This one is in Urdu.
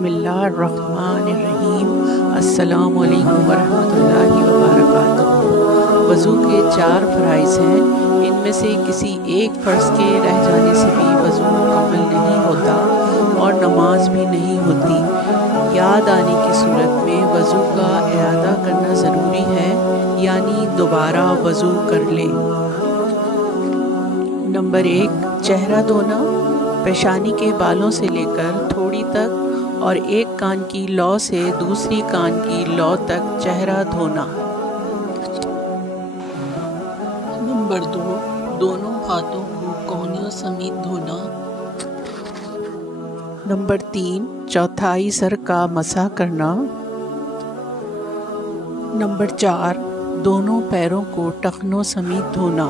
بسم اللہ الرحمن الرحیم۔ السلام علیکم ورحمۃ اللہ وبرکاتہ۔ وضو کے 4 فرائض ہیں، ان میں سے کسی ایک فرض کے رہ جانے سے بھی وضو مکمل نہیں ہوتا اور نماز بھی نہیں ہوتی۔ یاد آنے کی صورت میں وضو کا اعادہ کرنا ضروری ہے، یعنی دوبارہ وضو کر لیں۔ نمبر 1، چہرہ دھونا، پیشانی کے بالوں سے لے کر تھوڑی تک اور ایک کان کی لو سے دوسری کان کی لو تک چہرہ دھونا۔ نمبر 2، دونوں ہاتھوں کو کونیوں سمیت دھونا۔ نمبر 3، چوتھائی سر کا مسح کرنا۔ نمبر 4، دونوں پیروں کو ٹخنوں سمیت دھونا۔